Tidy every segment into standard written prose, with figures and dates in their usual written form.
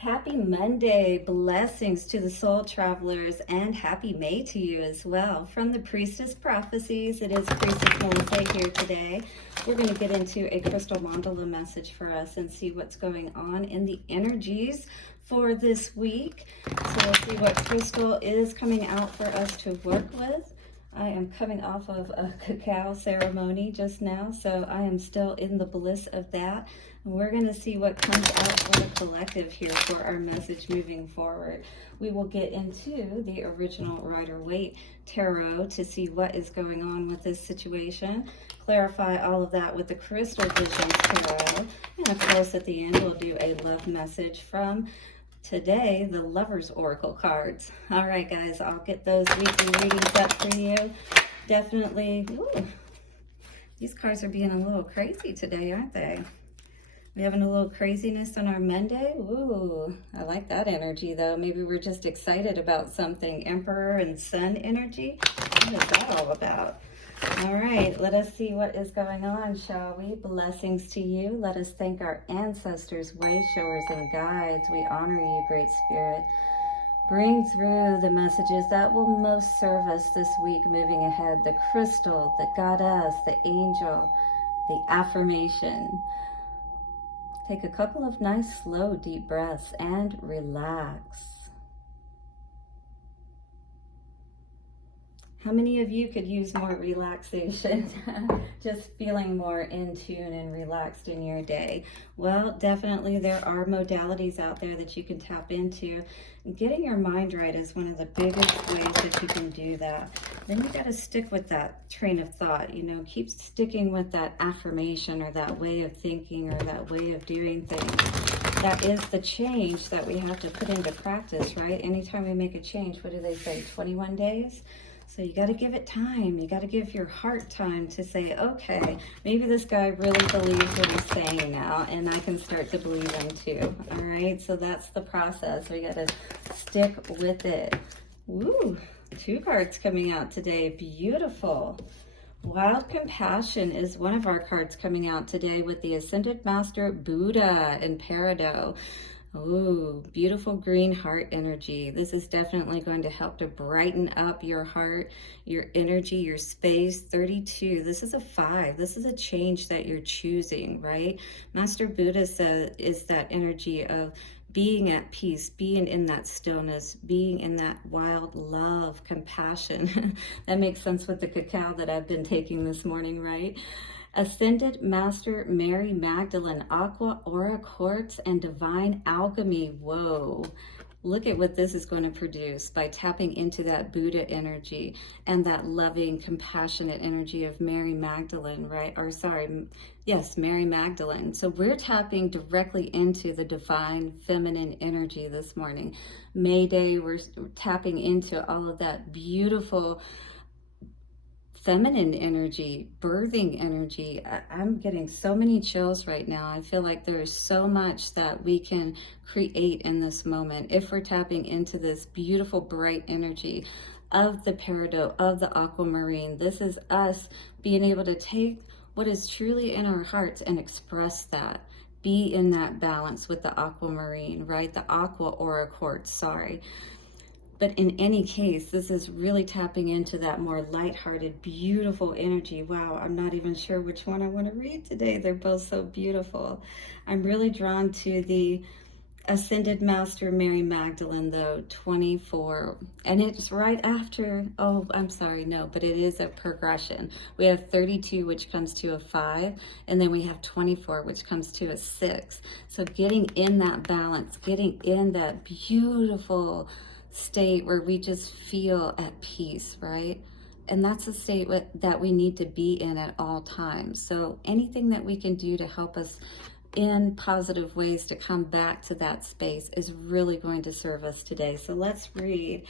Happy Monday, blessings to the soul travelers, and happy May to you as well. From the Priestess Prophecies, it is Priestess Melissae here today. We're going to get into a crystal mandala message for us and see what's going on in the energies for this week. So we'll see what crystal is coming out for us to work with. I am coming off of a cacao ceremony just now, so I am still in the bliss of that. And we're going to see what comes out for the collective here for our message moving forward. We will get into the original Rider-Waite Tarot to see what is going on with this situation, clarify all of that with the Crystal Visions Tarot, and of course at the end we'll do a love message from today, the Lover's Oracle cards. All right, guys, I'll get those weekly readings up for you. Definitely, ooh, these cards are being a little crazy today, aren't they? We having a little craziness on our Monday. Ooh, I like that energy, though. Maybe we're just excited about something. Emperor and Sun energy. What is that all about? All right, let us see what is going on, shall we? Blessings to you. Let us thank our ancestors, way showers, and guides. We honor you, Great Spirit. Bring through the messages that will most serve us this week moving ahead. The crystal, the goddess, the angel, the affirmation. Take a couple of nice, slow, deep breaths and relax. How many of you could use more relaxation? Just feeling more in tune and relaxed in your day. Well, definitely there are modalities out there that you can tap into. Getting your mind right is one of the biggest ways that you can do that. Then you got to stick with that train of thought, you know, keep sticking with that affirmation or that way of thinking or that way of doing things. That is the change that we have to put into practice, right? Anytime we make a change, what do they say, 21 days? So you got to give it time. You got to give your heart time to say, okay, maybe this guy really believes what he's saying now, and I can start to believe him too. All right, so that's the process. We got to stick with it. Woo, 2 cards coming out today. Beautiful. Wild Compassion is one of our cards coming out today with the Ascended Master Buddha and Peridot. Ooh, beautiful green heart energy. This is definitely going to help to brighten up your heart, your energy, your space. 32, this is a 5. This is a change that you're choosing, right? Master Buddha says is that energy of being at peace, being in that stillness, being in that wild love, compassion. That makes sense with the cacao that I've been taking this morning, right? Ascended Master Mary Magdalene, Aqua, Quartz, and Divine Alchemy. Whoa. Look at what this is going to produce by tapping into that Buddha energy and that loving, compassionate energy of Mary Magdalene, right? Or sorry, yes, Mary Magdalene. So we're tapping directly into the divine feminine energy this morning. May Day, we're tapping into all of that beautiful feminine energy, birthing energy. I'm getting so many chills right now. I feel like there is so much that we can create in this moment if we're tapping into this beautiful, bright energy of the Peridot, of the aquamarine. This is us being able to take what is truly in our hearts and express that. Be in that balance with the aquamarine, right? The aqua or a quartz, sorry. But in any case, this is really tapping into that more lighthearted, beautiful energy. Wow, I'm not even sure which one I want to read today. They're both so beautiful. I'm really drawn to the Ascended Master Mary Magdalene, though, 24. And it's right after, oh, I'm sorry, no, but it is a progression. We have 32, which comes to a 5, and then we have 24, which comes to a 6. So getting in that balance, getting in that beautiful state where we just feel at peace, right? And that's a state that we need to be in at all times. So anything that we can do to help us in positive ways to come back to that space is really going to serve us today. So let's read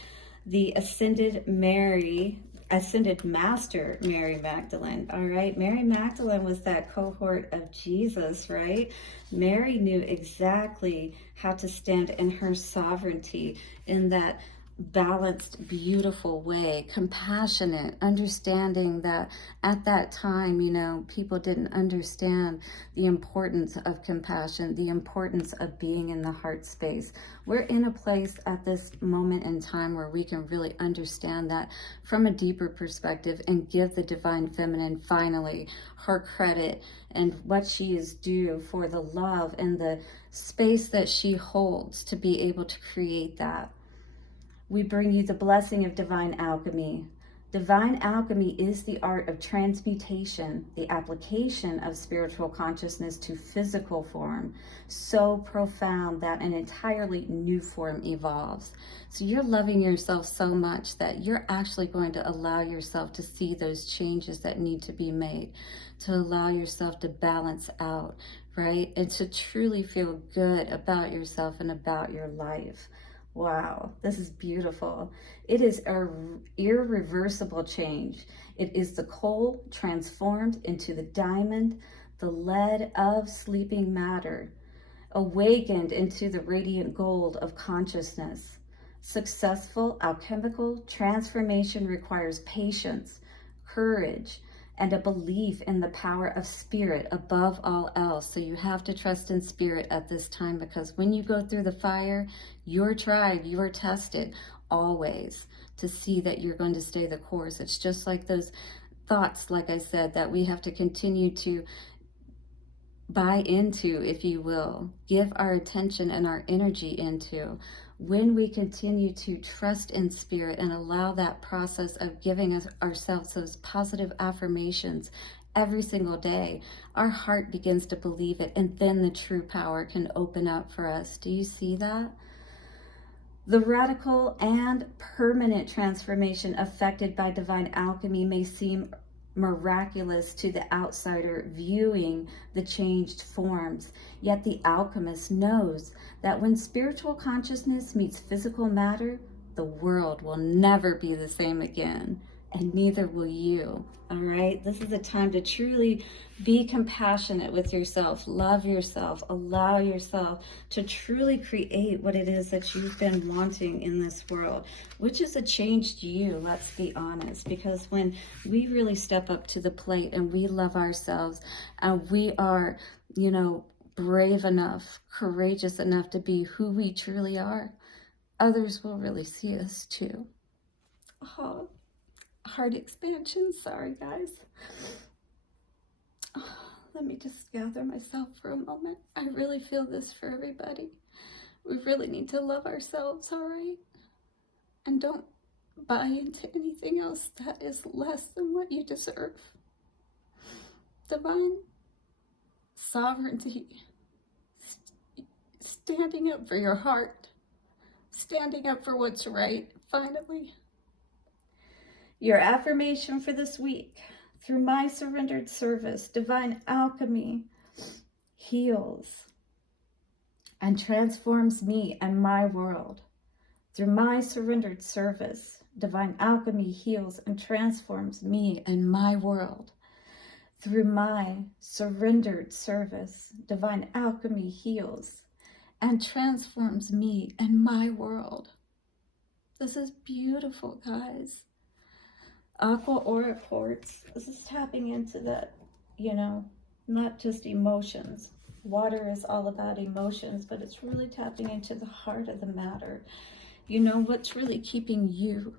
the Ascended Master Mary Magdalene. All right, Mary Magdalene was that cohort of Jesus, right? Mary knew exactly how to stand in her sovereignty, in that balanced, beautiful way, compassionate, understanding that at that time, you know, people didn't understand the importance of compassion, the importance of being in the heart space. We're in a place at this moment in time where we can really understand that from a deeper perspective and give the divine feminine finally her credit and what she is due for the love and the space that she holds to be able to create that. We bring you the blessing of divine alchemy. Divine alchemy is the art of transmutation, the application of spiritual consciousness to physical form, so profound that an entirely new form evolves. So you're loving yourself so much that you're actually going to allow yourself to see those changes that need to be made, to allow yourself to balance out, right? And to truly feel good about yourself and about your life. Wow, this is beautiful. It is an irreversible change. It is the coal transformed into the diamond, the lead of sleeping matter, awakened into the radiant gold of consciousness. Successful alchemical transformation requires patience, courage, and a belief in the power of spirit above all else. So you have to trust in spirit at this time, because when you go through the fire, you're tried, you're tested always to see that you're going to stay the course. It's just like those thoughts, like I said, that we have to continue to buy into, if you will, give our attention and our energy into. When we continue to trust in spirit and allow that process of giving ourselves those positive affirmations every single day, our heart begins to believe it, and then the true power can open up for us. Do you see that? The radical and permanent transformation affected by divine alchemy may seem miraculous to the outsider viewing the changed forms, yet the alchemist knows that when spiritual consciousness meets physical matter, the world will never be the same again, and neither will you. All right, this is a time to truly be compassionate with yourself, love yourself, allow yourself to truly create what it is that you've been wanting in this world, which is a changed you, let's be honest. Because when we really step up to the plate and we love ourselves and we are, you know, brave enough, courageous enough to be who we truly are, others will really see us too. Oh, heart expansion. Sorry, guys. Oh, let me just gather myself for a moment. I really feel this for everybody. We really need to love ourselves, all right? And don't buy into anything else that is less than what you deserve. Divine sovereignty. Standing up for your heart. Standing up for what's right, finally. Your affirmation for this week: through my surrendered service, divine alchemy heals and transforms me and my world. Through my surrendered service, divine alchemy heals and transforms me and my world. Through my surrendered service, divine alchemy heals and transforms me and my world. This is beautiful, guys. Aqua or Quartz. This is tapping into that, you know, not just emotions. Water is all about emotions, but it's really tapping into the heart of the matter. You know, what's really keeping you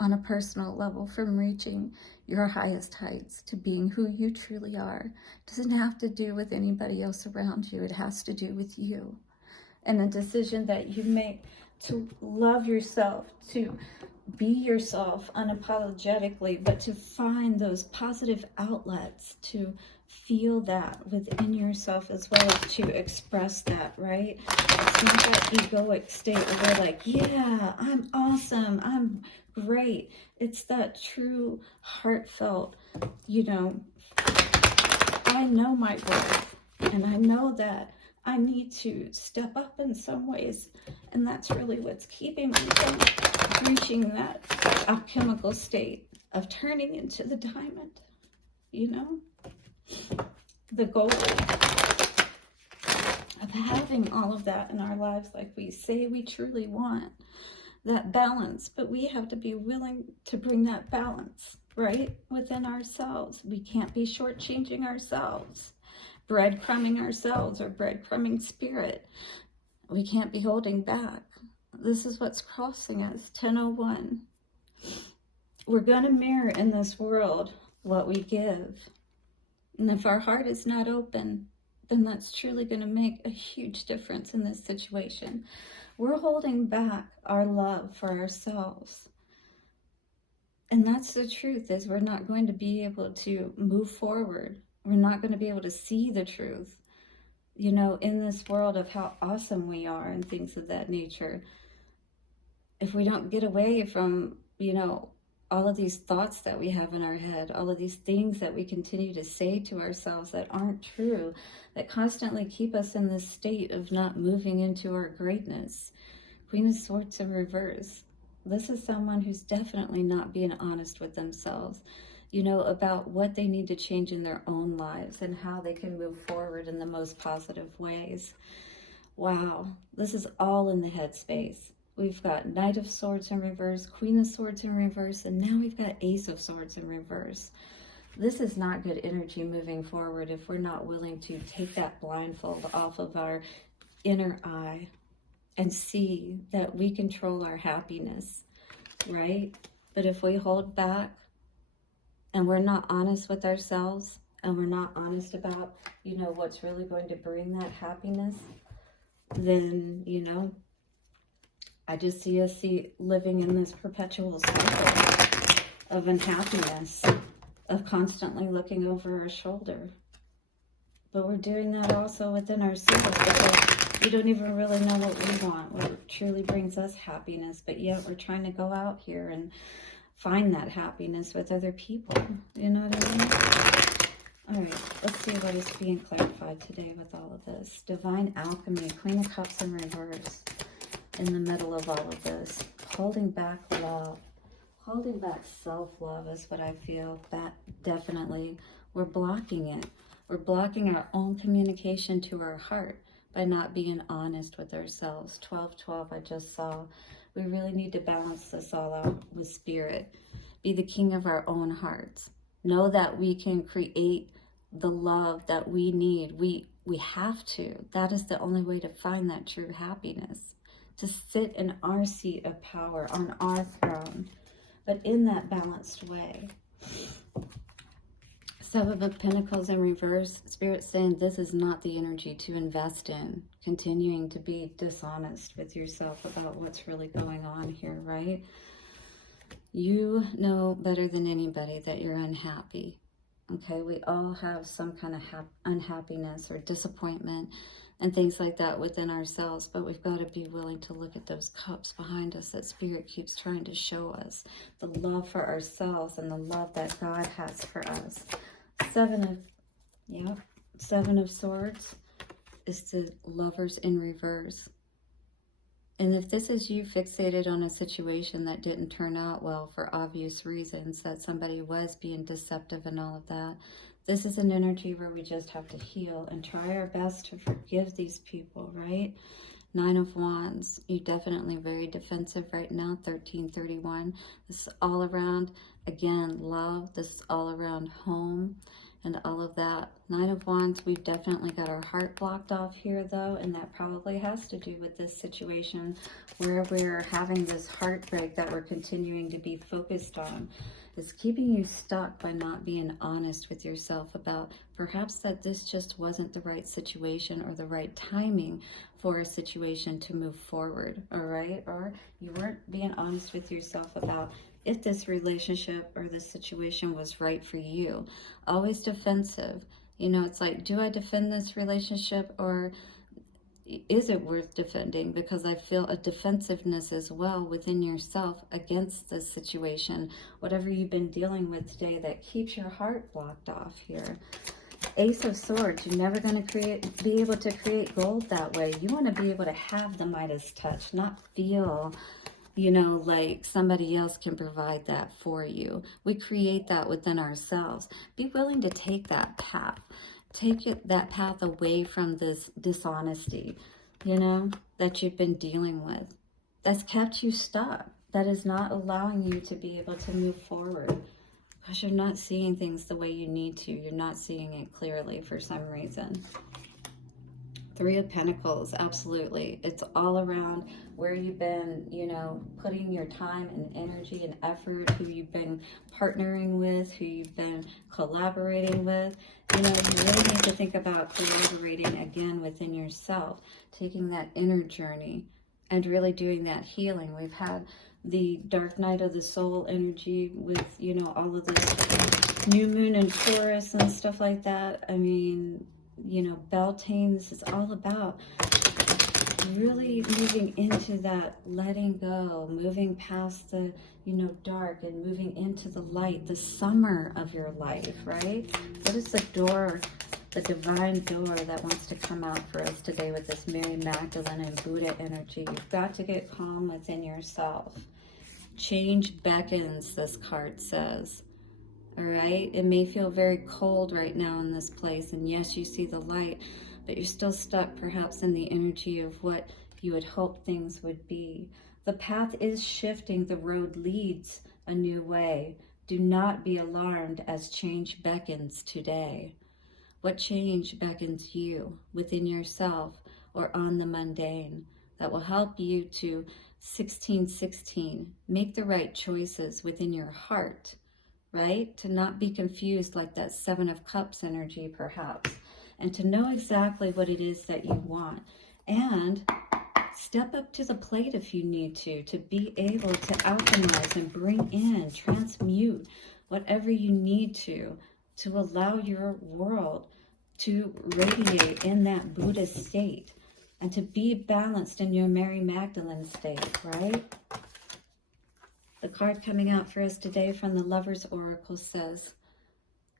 on a personal level from reaching your highest heights to being who you truly are. It doesn't have to do with anybody else around you. It has to do with you and the decision that you make to love yourself, to be yourself unapologetically, but to find those positive outlets to feel that within yourself, as well as to express that, right? It's not that egoic state where we're like, yeah, I'm awesome, I'm great. It's that true heartfelt, you know, I know my worth, and I know that I need to step up in some ways, and that's really what's keeping me from reaching that alchemical state of turning into the diamond, you know, the goal of having all of that in our lives like we say we truly want. that balance, but we have to be willing to bring that balance, right, within ourselves. We can't be shortchanging ourselves, breadcrumbing ourselves, or breadcrumbing spirit. We can't be holding back. This is what's crossing us. 1001. We're going to mirror in this world what we give. And if our heart is not open, then that's truly going to make a huge difference in this situation. We're holding back our love for ourselves. And that's the truth, is we're not going to be able to move forward. We're not going to be able to see the truth, you know, in this world of how awesome we are and things of that nature. If we don't get away from, you know, all of these thoughts that we have in our head, all of these things that we continue to say to ourselves that aren't true, that constantly keep us in this state of not moving into our greatness. Queen of Swords in reverse. This is someone who's definitely not being honest with themselves, you know, about what they need to change in their own lives and how they can move forward in the most positive ways. Wow, this is all in the headspace. We've got Knight of Swords in reverse, Queen of Swords in reverse, and now we've got Ace of Swords in reverse. This is not good energy moving forward if we're not willing to take that blindfold off of our inner eye and see that we control our happiness, right? But if we hold back and we're not honest with ourselves and we're not honest about, you know, what's really going to bring that happiness, then, you know, I just see us living in this perpetual cycle of unhappiness, of constantly looking over our shoulder. But we're doing that also within ourselves because we don't even really know what we want, what truly brings us happiness. But yet we're trying to go out here and find that happiness with other people. You know what I mean? All right, let's see what is being clarified today with all of this. Divine Alchemy, Queen of Cups in reverse. In the middle of all of this, holding back love, holding back self-love is what I feel. That definitely, we're blocking it. We're blocking our own communication to our heart by not being honest with ourselves. 12:12 I just saw. We really need to balance this all out with spirit. Be the king of our own hearts. Know that we can create the love that we need. We have to. That is the only way to find that true happiness. To sit in our seat of power, on our throne, but in that balanced way. Seven of Pentacles in reverse, Spirit saying this is not the energy to invest in, continuing to be dishonest with yourself about what's really going on here, right? You know better than anybody that you're unhappy, okay? We all have some kind of unhappiness or disappointment and things like that within ourselves, but we've got to be willing to look at those cups behind us that Spirit keeps trying to show us, the love for ourselves and the love that God has for us. Seven of Swords is the Lovers in reverse. And if this is you fixated on a situation that didn't turn out well for obvious reasons, that somebody was being deceptive and all of that, this is an energy where we just have to heal and try our best to forgive these people, right? Nine of Wands, you're definitely very defensive right now. 1331, this is all around, again, love. This is all around home and all of that. Nine of Wands, we've definitely got our heart blocked off here though, and that probably has to do with this situation where we're having this heartbreak that we're continuing to be focused on. It's keeping you stuck by not being honest with yourself about perhaps that this just wasn't the right situation or the right timing for a situation to move forward, all right? Or you weren't being honest with yourself about if this relationship or this situation was right for you. Always defensive. You know, it's like, do I defend this relationship or is it worth defending? Because I feel a defensiveness as well within yourself against this situation, whatever you've been dealing with today that keeps your heart blocked off here. Ace of Swords, you're never going to be able to create gold that way. You want to be able to have the Midas touch, not feel, you know, like somebody else can provide that for you. We create that within ourselves. Be willing to take that path. Take that path away from this dishonesty, you know, that you've been dealing with. that's kept you stuck, that is not allowing you to be able to move forward because you're not seeing things the way you need to. You're not seeing it clearly for some reason. Three of Pentacles, absolutely. It's all around where you've been, you know, putting your time and energy and effort, who you've been partnering with, who you've been collaborating with. You know, you really need to think about collaborating again within yourself, taking that inner journey and really doing that healing. We've had the dark night of the soul energy with, you know, all of this new moon and Taurus and stuff like that. I mean, you know, Beltane, this is all about really moving into that letting go, moving past the, you know, dark and moving into the light, the summer of your life, right? What is the door, the divine door that wants to come out for us today with this Mary Magdalene and Buddha energy? You've got to get calm within yourself. Change beckons, this card says. All right, it may feel very cold right now in this place, and yes, you see the light, but you're still stuck perhaps in the energy of what you had hoped things would be. The path is shifting, the road leads a new way. Do not be alarmed as change beckons today. What change beckons you within yourself or on the mundane that will help you to 1616, make the right choices within your heart, right? To not be confused like that Seven of Cups energy perhaps, and to know exactly what it is that you want. And step up to the plate if you need to be able to alchemize and bring in, transmute whatever you need to allow your world to radiate in that Buddha state and to be balanced in your Mary Magdalene state, right? The card coming out for us today from the Lover's Oracle says,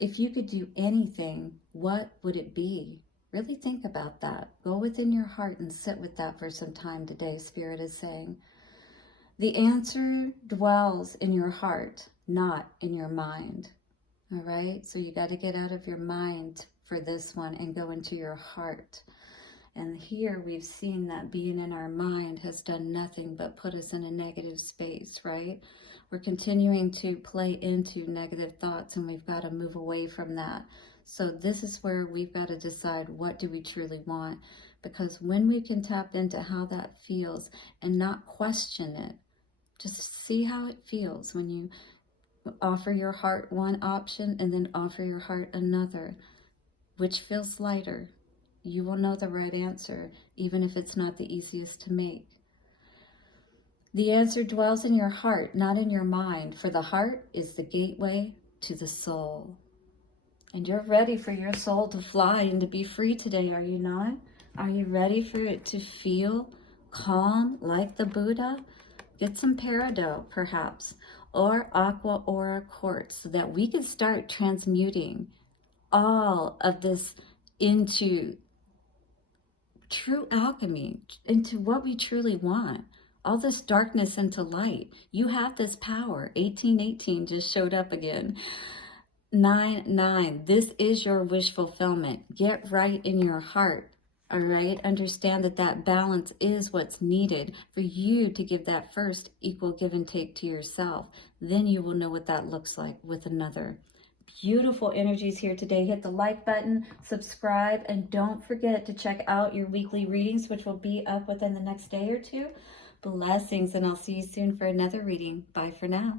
if you could do anything, what would it be? Really think about that. Go within your heart and sit with that for some time today, Spirit is saying. The answer dwells in your heart, not in your mind. All right? So you got to get out of your mind for this one and go into your heart. And here we've seen that being in our mind has done nothing but put us in a negative space, right? We're continuing to play into negative thoughts, and we've got to move away from that. So this is where we've got to decide, what do we truly want? Because when we can tap into how that feels and not question it, just see how it feels when you offer your heart one option and then offer your heart another. Which feels lighter? You will know the right answer, even if it's not the easiest to make. The answer dwells in your heart, not in your mind, for the heart is the gateway to the soul. And you're ready for your soul to fly and to be free today, are you not? Are you ready for it to feel calm like the Buddha? Get some Peridot, perhaps, or Aqua or Quartz, so that we can start transmuting all of this into true alchemy, into what we truly want. All this darkness into light. You have this power. 1818 just showed up again. 9-9. This is your wish fulfillment. Get right in your heart. All right. Understand that that balance is what's needed for you to give that first equal give and take to yourself. Then you will know what that looks like with another. Beautiful energies here today. Hit the like button, subscribe, and don't forget to check out your weekly readings, which will be up within the next day or two. Blessings, and I'll see you soon for another reading. Bye for now.